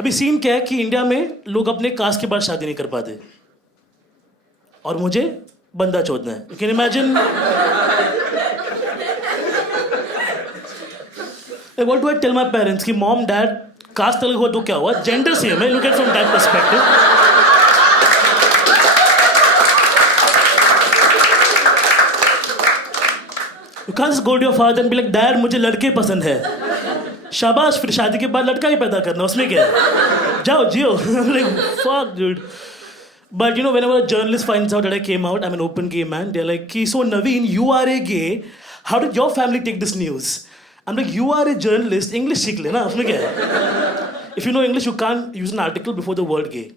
अभी सीन क्या है कि इंडिया में लोग अपने कास्ट के बाद शादी नहीं कर पाते और मुझे बंदा चोदना है. You can imagine. What do I tell my parents कि mom dad कास्ट अलग हुआ तो क्या हुआ, जेंडर सेम है. Look at from that perspective. You can't just go to your father and be like, Dad, मुझे लड़के पसंद है. शाबाश, फिर शादी के बाद लड़का ही पैदा करना, उसमें क्या है? जाओ जियो. I'm like, fuck, dude. But you know, whenever a journalist finds out that I came out, I'm an open gay man, they're like, so Navin, you are a gay. How did your family take this news? I'm like, you are a journalist, English सीख लेना, उसमें क्या है? If you know English, you can't use an article before the word gay.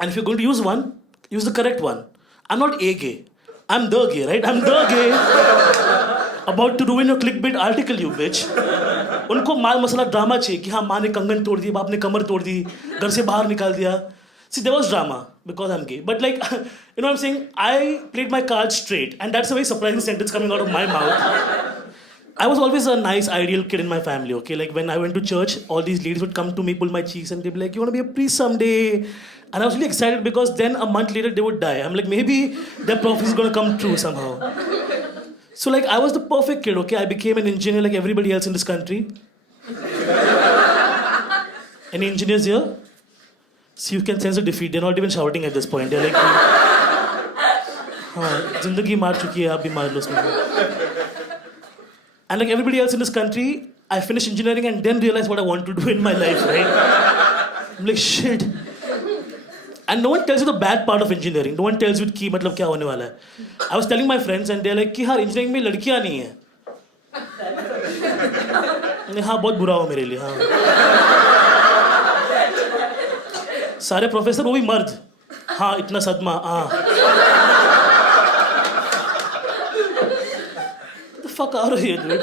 And if you're going to use one, use the correct one. I'm not a gay. I'm the gay, right? I'm the gay. About to ruin your clickbait article, you bitch. उनको माल मसाला drama चाहिए कि हाँ माँ ने कंगन तोड़ दी, बाप ने कमर तोड़ दी, घर से बाहर निकाल दिया. See, there was drama because I'm gay. But like, you know what I'm saying? I played my cards straight. And that's a very surprising sentence coming out of my mouth. I was always a nice, ideal kid in my family, okay? Like when I went to church, all these ladies would come to me, pull my cheeks, and they'd be like, you want to be a priest someday? And I was really excited because then a month later, they would die. I'm like, maybe their prophecy is going to come true somehow. So like, I was the perfect kid, okay? I became an engineer like everybody else in this country. Any engineers here? See, you can sense the defeat. They're not even shouting at this point. They're like, हाँ, जिंदगी मार चुकी है, आप भी मार लो उसमें. And like everybody else in this country, I finished engineering and then realized what I want to do in my life, right? I'm like, shit. And no one tells you the bad part of engineering. No one tells you कि मतलब क्या होने वाला है. I was telling my friends and they're like कि हाँ engineering में लड़कियाँ नहीं हैं. हाँ बहुत बुरा हो मेरे लिए हाँ. सारे प्रोफेसर वो भी मर्द. हाँ इतना सदमा हाँ. Fuck out of here, dude.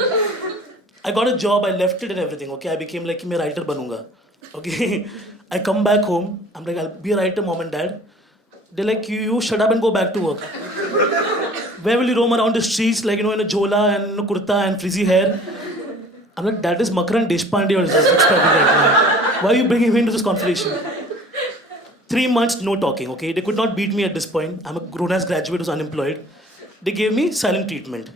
I got a job, I left it and everything, okay? I became like, मैं writer बनूंगा, okay? I come back home, I'm like, I'll be a writer, mom and dad. They're like, you shut up and go back to work. Where will you roam around the streets, like, you know, in a jhola and a kurta and frizzy hair? I'm like, that is Makaran Deshpande or this right now. Why are you bringing me into this conversation? 3 months, no talking, okay? They could not beat me at this point. I'm a grown-ass graduate who's unemployed. They gave me silent treatment.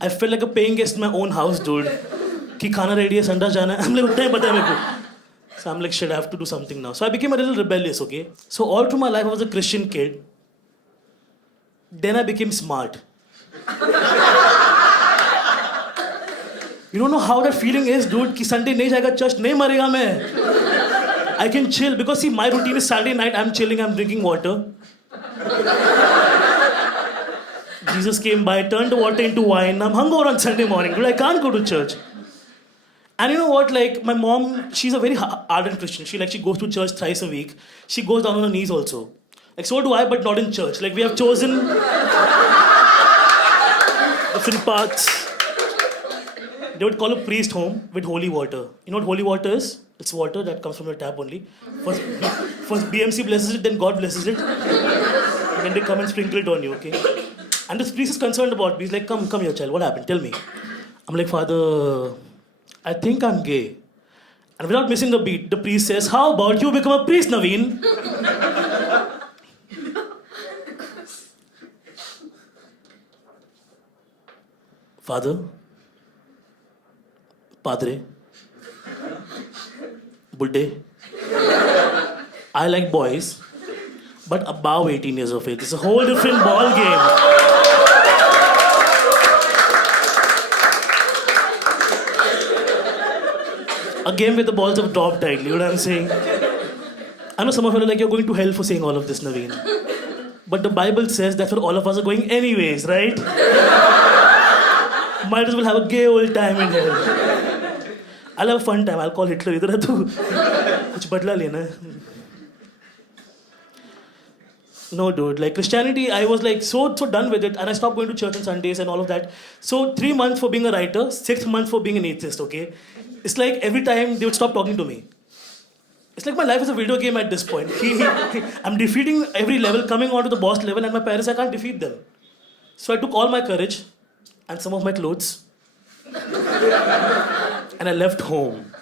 I felt like a paying guest in my own house, dude. कि खाना ready है, संडा जाना है. I'm like, उतना ही पता है मेरे को. So I'm like, shit, I have to do something now. So I became a little rebellious, okay? So all through my life, I was a Christian kid. Then I became smart. You don't know how that feeling is, dude. कि Sunday नहीं जाएगा church, नहीं मरेगा मैं. I can chill because see, my routine is Saturday night. I'm chilling, I'm drinking water. Jesus came by, turned the water into wine. I'm hungover on Sunday morning, dude. I can't go to church. And you know what? Like my mom, she's a very ardent Christian. She goes to church thrice a week. She goes down on her knees also. Like so do I, but not in church. Like we have chosen different paths. They would call a priest home with holy water. You know what holy water is? It's water that comes from the tap only. First BMC blesses it, then God blesses it. And then they come and sprinkle it on you, okay? And this priest is concerned about me. He's like, come here, child. What happened? Tell me. I'm like, Father, I think I'm gay. And without missing the beat, the priest says, how about you become a priest, Navin? Father, Padre, Buddhe, I like boys, but above 18 years of age. It's a whole different ball game. A game where the balls have dropped tightly, you know what I'm saying? I know some of you are like, you're going to hell for saying all of this, Naveen. But the Bible says that's where all of us are going anyways, right? Might as well have a gay old time in hell. I'll have a fun time. I'll call Hitler. Idhar hai tu. Kuch badla lena hai. No, dude. Like Christianity, I was like so done with it, and I stopped going to church on Sundays and all of that. So 3 months for being a writer, 6 months for being an atheist. Okay, it's like every time they would stop talking to me. It's like my life is a video game at this point. I'm defeating every level, coming on to the boss level, and my parents, I can't defeat them. So I took all my courage and some of my clothes, and I left home.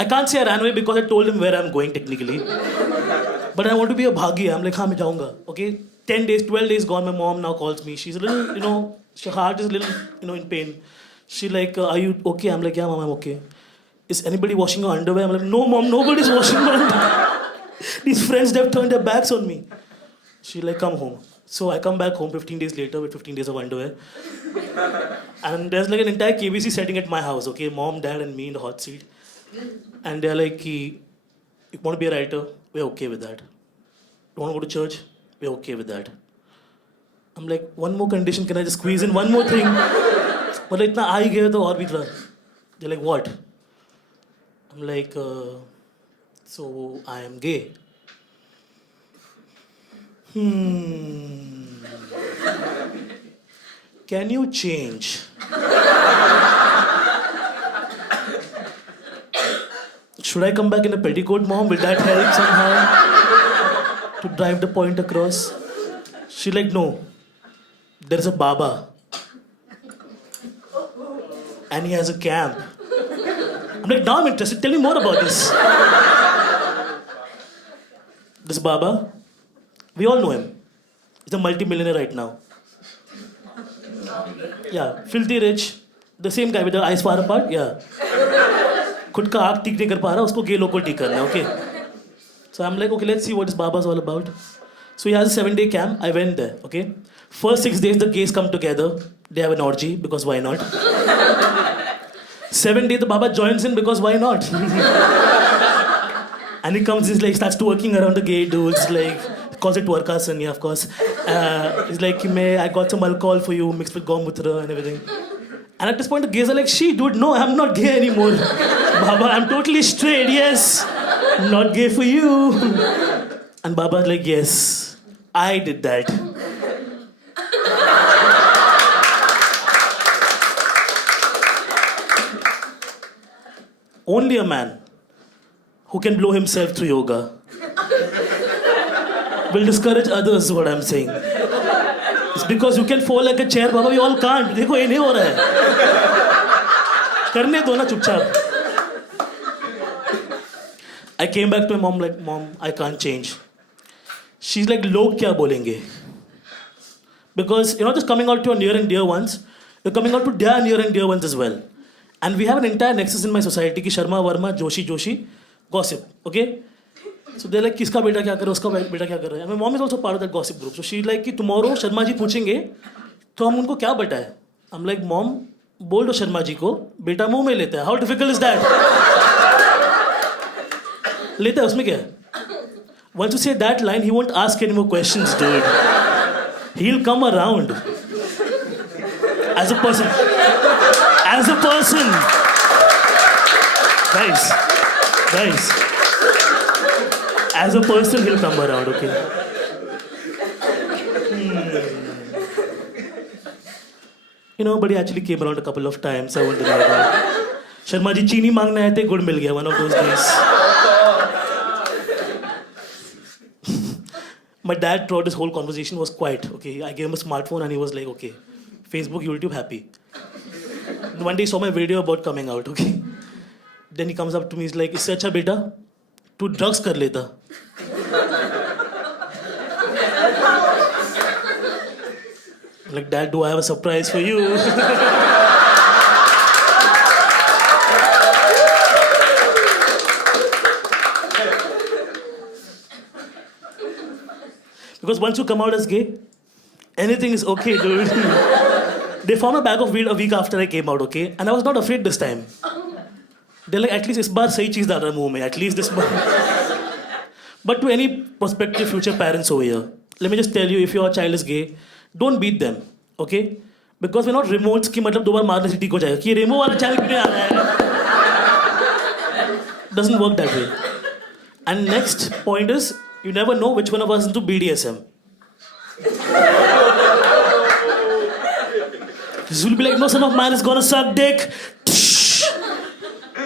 I can't say I ran away because I told him where I'm going technically. But I want to be a bhagi. I'm like, हाँ मैं जाऊँगा. Okay, 10 days, 12 days gone. My mom now calls me. She's a little, her heart is a little, in pain. She like, are you okay? I'm like, yeah, mom, I'm okay. Is anybody washing your underwear? I'm like, no, mom, nobody's washing my underwear. These friends, they've turned their backs on me. She like, come home. So I come back home 15 days later with 15 days of underwear. And there's like an entire KBC setting at my house, okay? Mom, dad, and me in the hot seat. And they're like, you want to be a writer? We're okay with that. You want to go to church? We're okay with that. I'm like, one more condition, can I just squeeze in one more thing? But like, itna aa gaya to aur bhi thora. They're like, what? I'm like, so I am gay. Can you change? Should I come back in a petticoat, mom? Will that help somehow to drive the point across? She like, no. There's a Baba. And he has a camp. I'm like, now I'm interested. Tell me more about this. This Baba, we all know him. He's a multi-millionaire right now. Yeah, filthy rich. The same guy with the eyes far apart. Yeah. खुद का आँख ठीक नहीं कर पा रहा, उसको गे लोग को ठीक करना है, okay? So I'm like, okay, let's see what this Baba's all about. So he has a 7-day camp. I went there, okay? First 6 days, the gays come together. They have an orgy, because why not? 7th day, the Baba joins in, because why not? And he comes, he's like, starts twerking around the gay dudes, like, calls it twerkasan, yeah, of course. He's like, I got some alcohol for you, mixed with gomutra and everything. And at this point, the gays are like, she, dude, no, I'm not gay anymore. Baba, I'm totally straight, yes. Not gay for you. And Baba's like, yes, I did that. Only a man who can blow himself through yoga will discourage others, is what I'm saying. It's because you can fall like a chair, Baba, we all can't. देखो ये नहीं हो रहा है. करने दो ना चुपचाप. I came back to my mom like, Mom, I can't change. She's like, लोग क्या बोलेंगे? Because you're not just coming out to your near and dear ones, you're coming out to their near and dear ones as well. And we have an entire nexus in my society ki Sharma, Verma, Joshi, gossip, okay? So they're like, किसका बेटा क्या कर रहा है, उसका बेटा क्या कर रहा है? My mom is also part of that gossip group. So she's like, कि tomorrow शर्मा जी पूछेंगे, तो हम उनको क्या बताएं? I'm like, Mom, बोल दो शर्मा जी को, बेटा मुंह में लेता है. How difficult is that? लेता है, उसमें क्या है? Once you say that line, he won't ask any more questions, dude. He'll come around. As a person. As a person. Guys. As a person, he'll come around, okay? But he actually came around a couple of times, I won't deny that. Sharma ji chini मांगने आए थे, गुड़ मिल गया, one of those days. My dad throughout this whole conversation was quiet, okay? I gave him a smartphone and he was like, okay, Facebook, YouTube, happy. One day he saw my video about coming out, okay? Then he comes up to me, he's like, इससे अच्छा बेटा, तू drugs कर लेता. I'm like, Dad, do I have a surprise for you? Because once you come out as gay, anything is okay, dude. They found a bag of weed a week after I came out, okay? And I was not afraid this time. They're like, at least इस बार सही चीज़ डाल रहा है मुंह में. At least this bar. But to any prospective future parents over here, let me just tell you, if your child is gay, don't beat them, okay? Because we're not remotes कि मतलब 2 बार मारने से ठीक हो जाएगा. कि रेमो वाला चैनल क्यों नहीं आ रहा है? Doesn't work that way. And next point is, you never know which one of us is into BDSM. This will be like, no son of mine is gonna suck dick.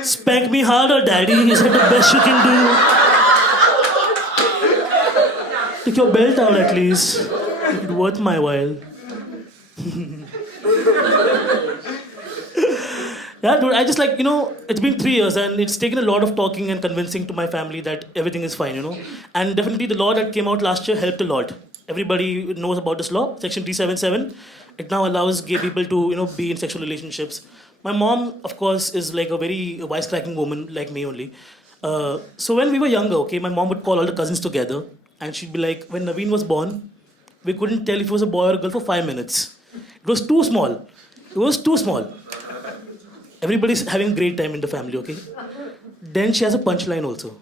Spank me harder, daddy. Is that the best you can do? Take your belt out at least. Make it worth my while. Yeah, dude, I just like, it's been 3 years and it's taken a lot of talking and convincing to my family that everything is fine. And definitely the law that came out last year helped a lot. Everybody knows about this law, Section 377. It now allows gay people to, be in sexual relationships. My mom, of course, is like a very wisecracking woman, like me only. So when we were younger, okay, my mom would call all the cousins together and she'd be like, when Navin was born, we couldn't tell if he was a boy or a girl for 5 minutes. It was too small. It was too small. Everybody's having a great time in the family, okay? Then she has a punchline also.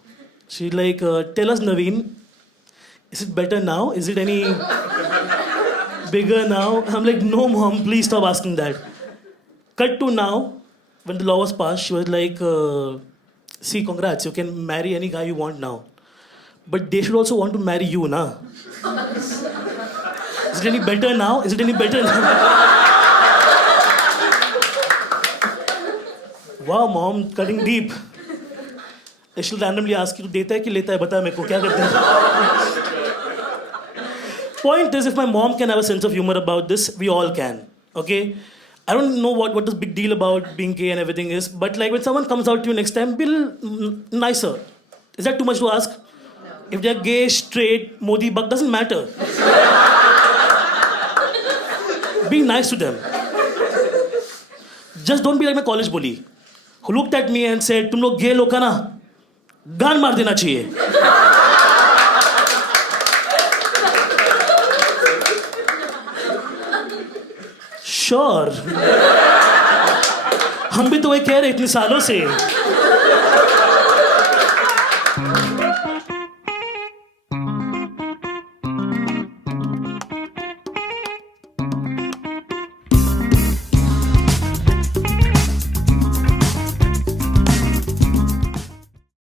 She's like, tell us, Navin, is it better now? Is it any bigger now? I'm like, no, mom, please stop asking that. Cut to now, when the law was passed, she was like, see, congrats, you can marry any guy you want now. But they should also want to marry you, na? Is it any better now? Is it any better now? Wow, mom, cutting deep. She'll randomly ask you, deta hai ki leta hai? Bata meko, kya karte hai? Point is, if my mom can have a sense of humor about this, we all can. Okay? I don't know what this big deal about being gay and everything is, but like when someone comes out to you next time, be a little nicer. Is that too much to ask? No. If they're gay, straight, Modi, buck, doesn't matter. Be nice to them. Just don't be like my college bully, who looked at me and said, "Tum log gay log ka na, gaan maar dena chahiye." Sure. हम भी तो वही कह रहे इतने सालों से.